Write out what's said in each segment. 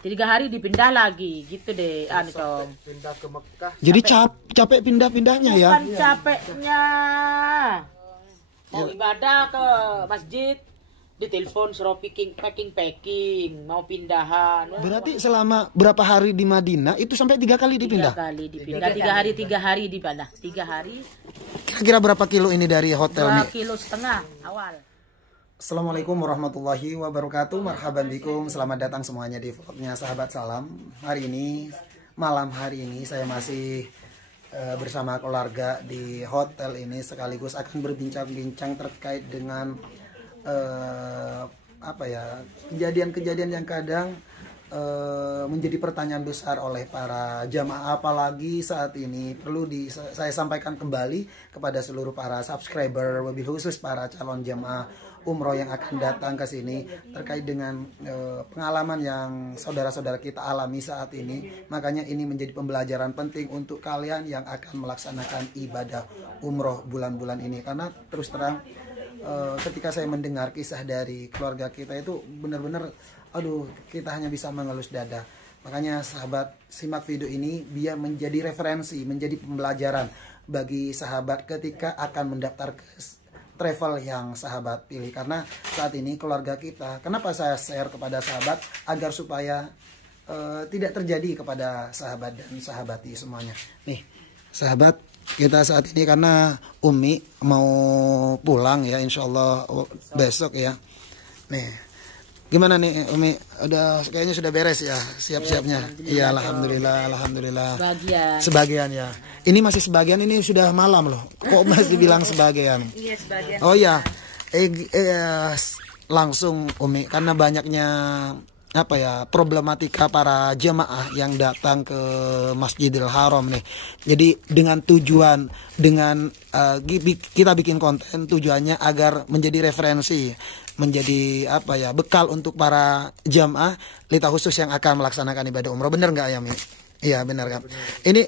3 hari dipindah lagi gitu deh anu Cong. Pindah ke Mekah. Jadi capek pindah-pindahnya ya. Bukan capeknya. Mau ibadah ke masjid, ditelepon suruh packing, mau pindahan. Berarti selama berapa hari di Madinah itu sampai 3 kali dipindah? 3 kali dipindah. 3 hari dipindah. 3 hari. Kira-kira berapa kilo ini dari hotel 2,5 nih? kilo awal. Assalamualaikum warahmatullahi wabarakatuh. Marhaban bikum. Selamat datang semuanya di vlognya Sahabat Salam. Malam hari ini saya masih bersama keluarga di hotel ini, sekaligus akan berbincang-bincang terkait dengan kejadian-kejadian yang kadang menjadi pertanyaan besar oleh para jamaah, apalagi saat ini perlu saya sampaikan kembali kepada seluruh para subscriber, wabil khusus para calon jamaah umroh yang akan datang ke sini, terkait dengan pengalaman yang saudara-saudara kita alami saat ini. Makanya ini menjadi pembelajaran penting untuk kalian yang akan melaksanakan ibadah umroh bulan-bulan ini, karena terus terang ketika saya mendengar kisah dari keluarga kita itu benar-benar kita hanya bisa mengelus dada. Makanya sahabat, simak video ini biar menjadi referensi, menjadi pembelajaran bagi sahabat ketika akan mendaftar ke travel yang sahabat pilih. Karena saat ini keluarga kita, kenapa saya share kepada sahabat agar supaya tidak terjadi kepada sahabat dan sahabati semuanya. Nih sahabat, kita saat ini karena Umi mau pulang ya, insya Allah besok ya. Nih, gimana nih Umi? Udah kayaknya sudah beres ya siap-siapnya. Iya, alhamdulillah. Sebagian ya. Ini masih sebagian, ini sudah malam loh. Kok masih bilang sebagian? Iya, sebagian. Oh ya. Langsung Umi, karena banyaknya problematika para jemaah yang datang ke Masjidil Haram nih. Jadi dengan tujuan kita bikin konten, tujuannya agar menjadi referensi, menjadi bekal untuk para jemaah lita khusus yang akan melaksanakan ibadah umroh. Bener nggak ya Mi? Iya bener kan. Ini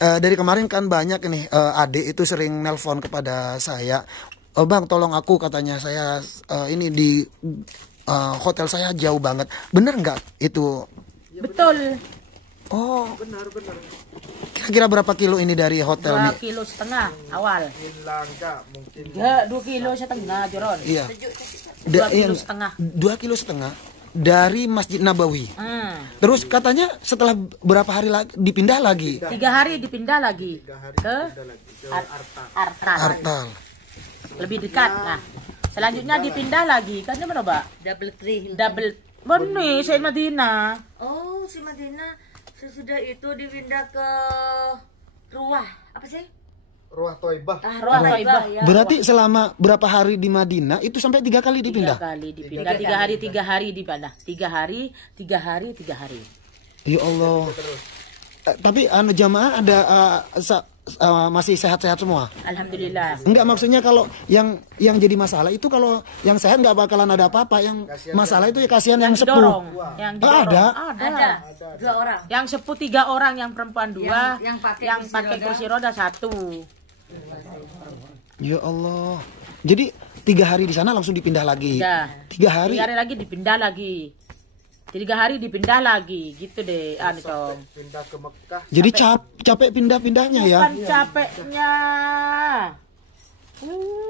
dari kemarin kan banyak nih adik itu sering nelpon kepada saya, Bang tolong aku, katanya saya ini di hotel saya jauh banget. Bener nggak itu? Betul. Oh benar. Kira-kira berapa kilo ini dari hotel nih? 2,5 kilo awal. Mungkin. Ya 2,5 kilo Joron. Iya. 2,5 kilo. 2,5 kilo dari Masjid Nabawi. Terus katanya setelah berapa hari lagi dipindah lagi? 3 hari dipindah lagi ke Artal. Lebih dekat. Nah, selanjutnya dipindah lagi. Kan mana, Mbak? Double. Benih, saya Madinah. Oh, si Madinah. Sesudah itu dipindah ke Ruah. Apa sih? Ruah Thaibah. Ruah Thaibah. Ya. Berarti selama berapa hari di Madinah itu sampai 3 kali dipindah? 3 kali dipindah. 3 hari dipindah. 3 hari. Ya Allah. Tapi jamaah ada masih sehat-sehat semua? Alhamdulillah. Enggak, maksudnya kalau yang jadi masalah itu, kalau yang sehat nggak bakalan ada apa-apa. Yang masalah itu ya kasihan yang sepuh. Ada 2 orang. Yang sepuh 3 orang, yang perempuan 2, yang pakai kursi roda 1. Ya Allah. Jadi 3 hari di sana langsung dipindah lagi. 3 hari. 3 hari lagi dipindah lagi. 3 hari dipindah lagi gitu deh anu Cong. Pindah ke Mekah. Jadi capek pindah-pindahnya ya. Bukan capeknya.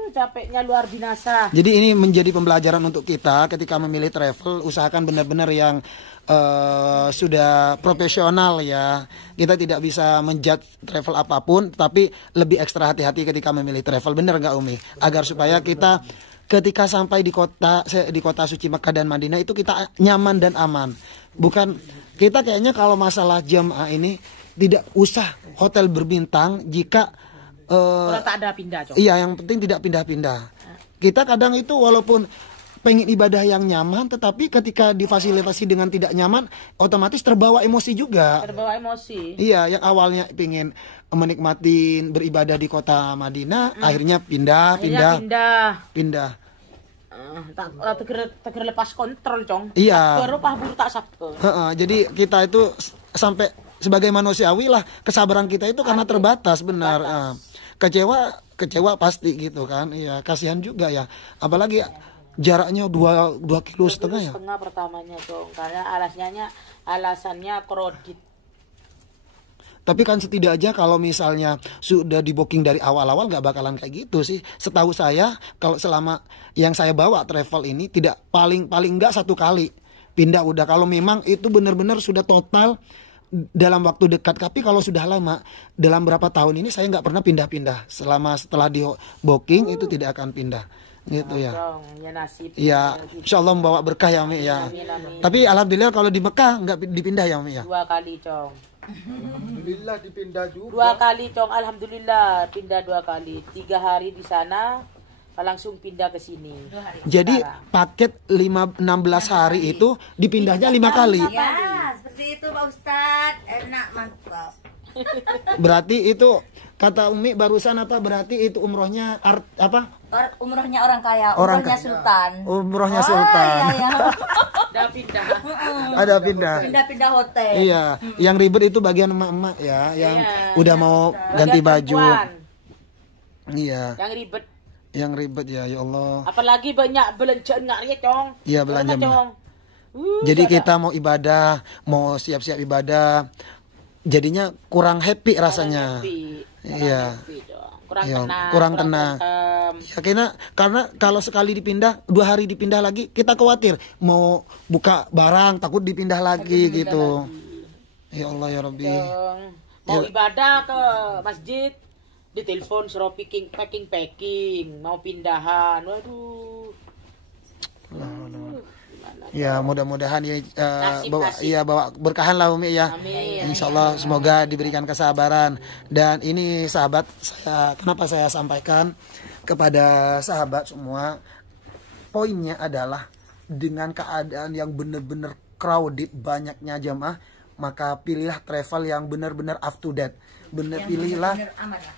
Capeknya luar biasa. Jadi ini menjadi pembelajaran untuk kita ketika memilih travel, usahakan benar-benar yang sudah profesional ya. Kita tidak bisa menjudge travel apapun, tapi lebih ekstra hati-hati ketika memilih travel. Bener nggak Umi? Agar supaya kita ketika sampai di kota suci Mekah dan Madinah itu kita nyaman dan aman. Bukan kita kayaknya kalau masalah jamaah ini tidak usah hotel berbintang jika tak ada pindah, Cok. Iya, yang penting tidak pindah-pindah. Kita kadang itu walaupun pengen ibadah yang nyaman, tetapi ketika difasilitasi dengan tidak nyaman, otomatis terbawa emosi juga. Terbawa emosi. Iya, yang awalnya pengen menikmati beribadah di kota Madinah, akhirnya pindah. Tak lepas kontrol, Cong. Iya. Jadi kita itu sampai sebagai manusiawi lah, kesabaran kita itu karena terbatas, benar. Kecewa pasti gitu kan. Iya, kasihan juga ya. Apalagi jaraknya 2,5 kilo ya. Setengah pertamanya, Cong. Karena alasnya alasannya kredit. Tapi kan setidaknya kalau misalnya sudah di booking dari awal-awal nggak bakalan kayak gitu sih. Setahu saya kalau selama yang saya bawa travel ini tidak paling nggak 1 kali pindah udah. Kalau memang itu benar-benar sudah total dalam waktu dekat. Tapi kalau sudah lama dalam berapa tahun ini saya nggak pernah pindah-pindah. Setelah di booking itu tidak akan pindah gitu ya. Ya nasib. Ya, insya Allah membawa berkah ya Umi ya. Amin, amin. Tapi alhamdulillah kalau di Mekah nggak dipindah ya Umi ya. 2 kali, Cong. Alhamdulillah dipindah 2 juga. kali, Cong. Alhamdulillah pindah 2 kali. 3 hari di sana, langsung pindah ke sini. Jadi paket 16 hari itu dipindahnya 5 kali. Ya, seperti itu Pak Ustadz. Enak, mantap. Berarti itu kata Umi barusan apa? Berarti itu umrohnya Umrohnya orang kaya, Orang umrohnya kaya. sultan. Umrohnya sultan. Iya, iya. Udah pindah. Ada pindah. Pindah-pindah hotel. Iya, yang ribet itu bagian emak-emak ya, yang Iya, udah mau ganti Bagian baju. perempuan Iya, yang ribet. yang ribet ya Allah. Apalagi banyak belanjaan nggak ya, Cong. Iya, belanja, Bener, Cong. Jadi nggak ada. kita mau ibadah, mau siap-siap ibadah, jadinya kurang happy rasanya. Happy. Kurang Iya. happy, Cong. Kurang Iya, tenang. kurang tenang. adem. Ya, karena kalau sekali dipindah 2 hari dipindah lagi kita khawatir mau buka barang takut dipindah lagi gitu. Ya Allah ya Rabbi. Cong. Mau Ya. ibadah ke masjid, ditelepon suruh packing. Mau pindahan. Waduh. Ya mudah-mudahan ya Nasib. bawa berkahan lah Umi ya. Amin. Insya Allah semoga diberikan kesabaran. Dan ini sahabat kenapa saya sampaikan kepada sahabat semua, poinnya adalah dengan keadaan yang benar-benar crowded, banyaknya jamaah, maka pilihlah travel yang benar-benar up to date. Pilihlah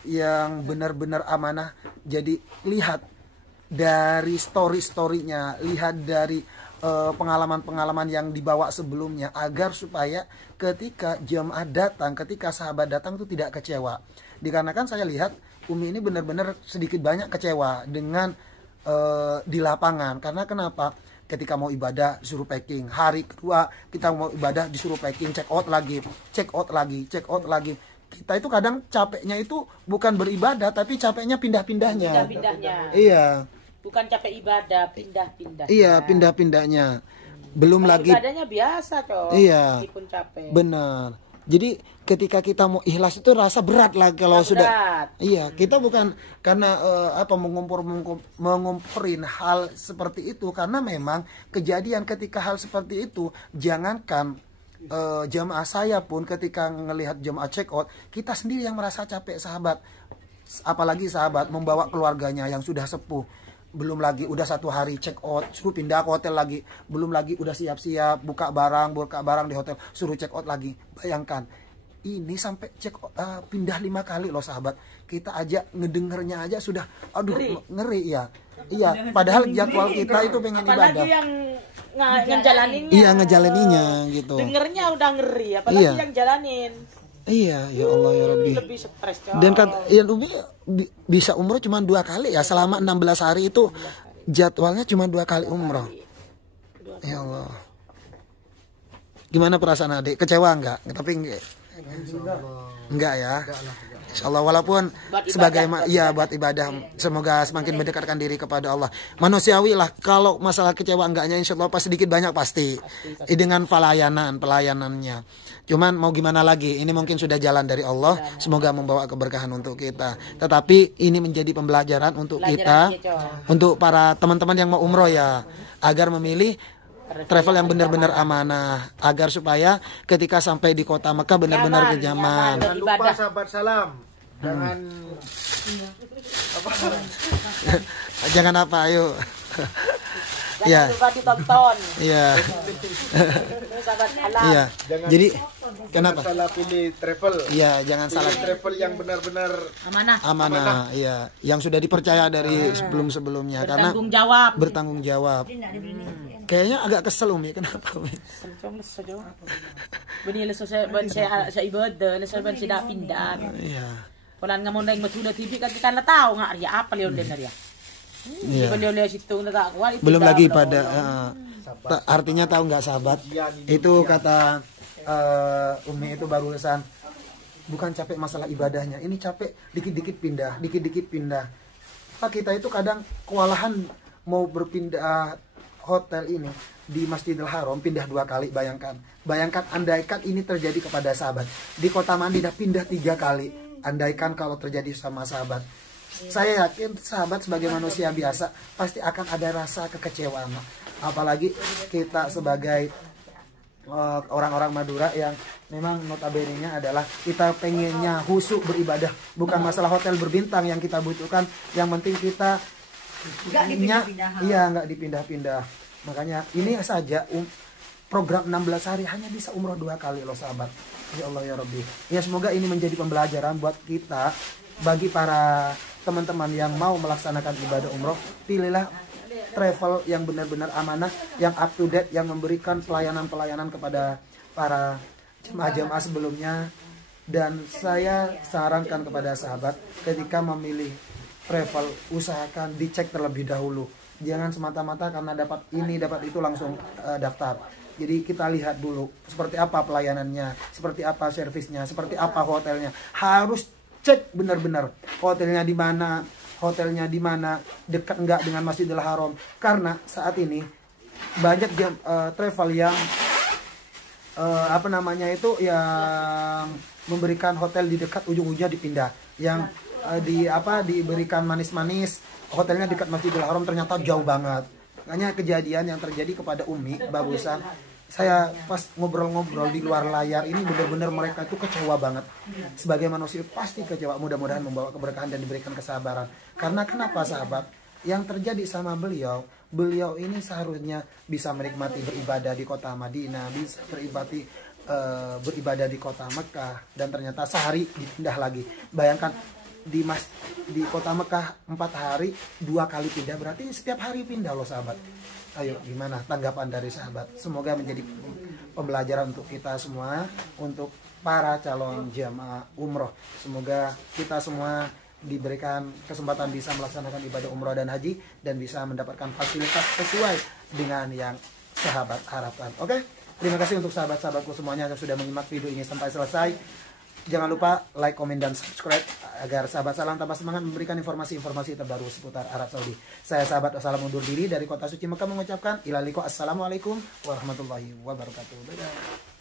yang benar-benar amanah. Jadi lihat dari story-storynya, lihat dari pengalaman-pengalaman yang dibawa sebelumnya, agar supaya ketika jemaah datang, ketika sahabat datang itu tidak kecewa. Dikarenakan saya lihat Umi ini benar-benar sedikit banyak kecewa dengan di lapangan. Karena kenapa? Ketika mau ibadah disuruh packing, hari kedua kita mau ibadah disuruh packing, check out lagi. Kita itu kadang capeknya itu bukan beribadah, tapi capeknya pindah-pindahnya. Pindah-pindahnya. Iya. Bukan capek ibadah, pindah-pindah. Iya, pindah-pindahnya. Belum Kalau lagi ibadahnya biasa, Cong. Iya. Meskipun capek. benar. Jadi ketika kita mau ikhlas itu rasa berat lah kalau Berat. sudah. Iya, kita bukan karena mengumpurin hal seperti itu, karena memang kejadian ketika hal seperti itu, jangankan jamaah saya pun ketika ngelihat jamaah check out, kita sendiri yang merasa capek sahabat. Apalagi sahabat membawa keluarganya yang sudah sepuh. Belum lagi udah 1 hari check out, suruh pindah ke hotel lagi. Belum lagi udah siap-siap buka barang di hotel, suruh check out lagi. Bayangkan, ini sampai check out, pindah 5 kali loh sahabat. Kita aja ngedengernya aja sudah aduh ngeri ya. Iya, padahal jadwal kita itu pengen ibadah. Apalagi yang ngejalaninnya. Iya, ngejalaninnya gitu. Dengernya udah ngeri, apalagi Iya. yang jalanin. Iya, ya Allah ya Rabbi. Lebih stres, Cong. Dan kan ya Umi bisa umroh cuma 2 kali ya, selama 16 hari itu jadwalnya cuma 2 kali umroh. Ya Allah. Gimana perasaan adik? Kecewa enggak? Tapi enggak ya. Insya Allah, walaupun sebagai buat ibadah, semoga semakin mendekatkan diri kepada Allah. Manusiawi lah, kalau masalah kecewa enggaknya insya Allah pasti sedikit banyak pasti. Dengan pelayanannya. Cuman mau gimana lagi, ini mungkin sudah jalan dari Allah, semoga membawa keberkahan untuk kita. Tetapi ini menjadi pembelajaran untuk kita, untuk para teman-teman yang mau umroh ya, agar memilih travel yang benar-benar amanah, agar supaya ketika sampai di kota Mekah benar-benar nyaman. Jangan lupa sahabat salam. Jangan Jangan apa, ayo. Jangan Ya. lupa ditonton. Iya. Sahabat salam. Iya. Jangan- Jadi kenapa? salah pilih travel. Iya, jangan salah Pilih travel yang benar-benar amanah, iya, yang sudah dipercaya dari sebelum-sebelumnya, karena Bertanggung jawab. bertanggung jawab. Kayaknya agak kesel Umi, kenapa Umi? Sencong leso, Beni leso saya ibadah, leso ban saya pindah. Iya. Kalau nggak mau naik sudah TV kan kita nggak tahu nggak dia apa leon dan dia. Iya. Beliau situ nggak tahu. Belum lagi pada artinya tahu nggak sahabat? Itu kata Umi itu barusan, bukan capek masalah ibadahnya, ini capek dikit-dikit pindah. Kita itu kadang kewalahan mau berpindah hotel ini di Masjidil Haram, pindah 2 kali. Bayangkan andaikan ini terjadi kepada sahabat di kota Madinah, pindah 3 kali. Andaikan kalau terjadi sama sahabat, saya yakin sahabat sebagai manusia biasa pasti akan ada rasa kekecewaan. Apalagi kita sebagai orang-orang Madura yang memang notabene-nya adalah kita pengennya khusyuk beribadah, bukan masalah hotel berbintang yang kita butuhkan, yang penting kita nggak dipindah-pindah. Makanya ini saja program 16 hari hanya bisa umroh 2 kali loh sahabat. Ya Allah ya Rabbi. Ya semoga ini menjadi pembelajaran buat kita, bagi para teman-teman yang mau melaksanakan ibadah umroh. Pilihlah travel yang benar-benar amanah, yang up to date, yang memberikan pelayanan-pelayanan kepada para jemaah-jemaah sebelumnya. Dan saya sarankan kepada sahabat, ketika memilih travel, usahakan dicek terlebih dahulu. Jangan semata-mata karena dapat ini dapat itu langsung daftar. Jadi kita lihat dulu seperti apa pelayanannya, seperti apa servisnya, seperti apa hotelnya. Harus cek benar-benar hotelnya di mana, dekat enggak dengan Masjidil Haram. Karena saat ini banyak travel yang yang memberikan hotel di dekat ujung-ujungnya dipindah, yang diberikan manis-manis, hotelnya dekat Masjidil Haram ternyata jauh banget. Makanya kejadian yang terjadi kepada Umi barusan, saya pas ngobrol-ngobrol di luar layar ini, benar-benar mereka itu kecewa banget. Sebagai manusia pasti kecewa. Mudah-mudahan membawa keberkahan dan diberikan kesabaran. Karena kenapa sahabat? Yang terjadi sama beliau ini seharusnya bisa menikmati beribadah di kota Madinah, bisa beribadah di kota Mekah, dan ternyata sehari dipindah lagi. Bayangkan di kota Mekah 4 hari 2 kali pindah, berarti setiap hari pindah loh sahabat. Ayo gimana tanggapan dari sahabat? Semoga menjadi pembelajaran untuk kita semua, untuk para calon jamaah umroh. Semoga kita semua diberikan kesempatan bisa melaksanakan ibadah umroh dan haji, dan bisa mendapatkan fasilitas sesuai dengan yang sahabat harapkan. Oke, terima kasih untuk sahabat-sahabatku semuanya yang sudah menyimak video ini sampai selesai. Jangan lupa like, komen, dan subscribe agar sahabat Salam tambah semangat memberikan informasi-informasi terbaru seputar Arab Saudi. Saya sahabat Salam undur diri dari kota suci Mekah mengucapkan ilaliko assalamualaikum warahmatullahi wabarakatuh. Dadah.